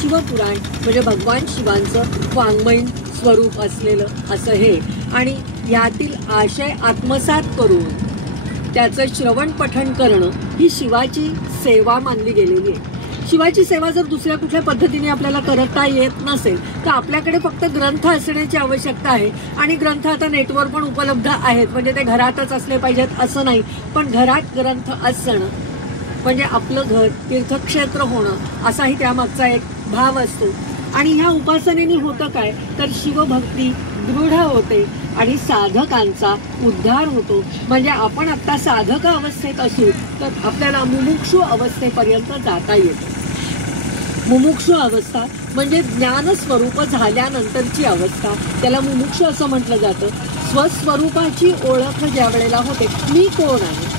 शिवपुराण म्हणजे भगवान शिवांचं वाङ्मयीन स्वरूप असलेलं असं हे, आणि यातील आशय आत्मसात करून त्याचं श्रवण पठण करणं ही शिवाची सेवा मानली गेलेली आहे. शिवाची सेवा जर दुसऱ्या कुठल्या पद्धतीने आपल्याला करता येत नसेल तर आपल्याकडे फक्त ग्रंथ असण्याची आवश्यकता आहे. आणि ग्रंथ आता नेटवर पण उपलब्ध आहेत, म्हणजे ते घरातच असले पाहिजेत असं नाही, पण घरात ग्रंथ असणं म्हणजे आपलं घर तीर्थक्षेत्र होणं असाही त्यामागचा एक भाव असतो. आणि ह्या उपासनेने होतं काय तर शिवभक्ती दृढ होते आणि साधकांचा उद्धार होतो. म्हणजे आपण आता साधक अवस्थेत असू तर आपल्याला मुमुक्षु अवस्थेपर्यंत जाता येतं. मुमुक्षु अवस्था म्हणजे ज्ञानस्वरूप झाल्यानंतरची अवस्था, त्याला मुमुक्षु असं म्हटलं जातं. स्वस्वरूपाची ओळख ज्या वेळेला होते, मी कोण आहे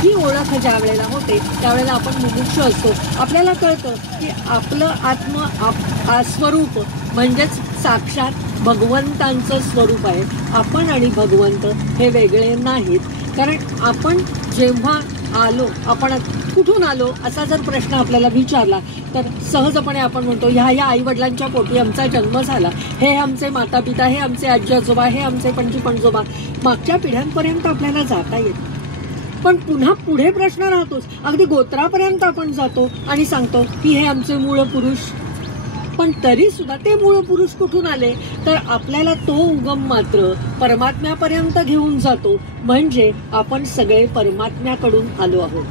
ही ओळख ज्या वेळेला होते त्यावेळेला आपण मुमुक्षु असतो. आपल्याला कळतं की आपलं स्वरूप म्हणजेच साक्षात भगवंतांचं स्वरूप आहे. आपण आणि भगवंत हे वेगळे नाहीत. कारण आपण जेव्हा आलो, आपण कुठून आलो असा जर प्रश्न आपल्याला विचारला तर सहजपणे आपण म्हणतो ह्या आई वडिलांच्या पोटी आमचा जन्म झाला, हे आमचे माता पिता, हे आमचे आजी आजोबा, हे आमचे पणजी पणजोबा, मागच्या पिढ्यांपर्यंत आपल्याला जाता येतं. पण पुन्हा पुढे प्रश्न राहतोच. अगदी गोत्रापर्यंत आपण जातो आणि सांगतो की हे आमचे मूळ पुरुष. पण तरी सुद्धा ते मूळ पुरुष कुठून आले तर आपल्याला तो उगम मात्र परमात्म्यापर्यंत घेऊन जातो. म्हणजे आपण सगळे परमात्म्याकडून आलो आहोत.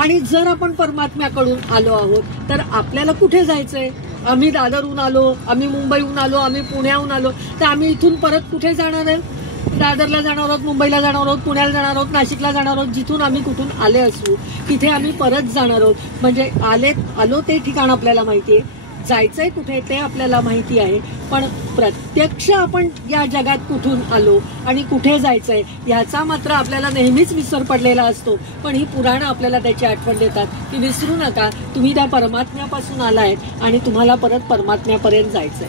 आणि जर आपण परमात्म्याकडून आलो आहोत तर आपल्याला कुठे जायचंय? आम्ही दादरहून आलो, आम्ही मुंबईहून आलो, आम्ही पुण्याहून आलो, तर आम्ही इथून परत कुठे जाणार आहे? दादरला जाणार आहोत, मुंबईला जाणार आहोत, पुण्याला जाणार आहोत, नाशिकला जाणार आहोत. जिथून आम्ही कुठून आले असू तिथे आम्ही परत जाणार आहोत. म्हणजे आलो ते ठिकाण आपल्याला माहिती आहे, जायचंय कुठे ते आपल्याला माहिती आहे. पण प्रत्यक्ष आपण या जगात कुठून आलो आणि कुठे जायचंय याचा मात्र आपल्याला नेहमीच विसर पडलेला असतो. पण ही पुराणं आपल्याला त्याची आठवण देतात की विसरू नका, तुम्ही त्या परमात्म्यापासून आलाय आणि तुम्हाला परत परमात्म्यापर्यंत जायचंय.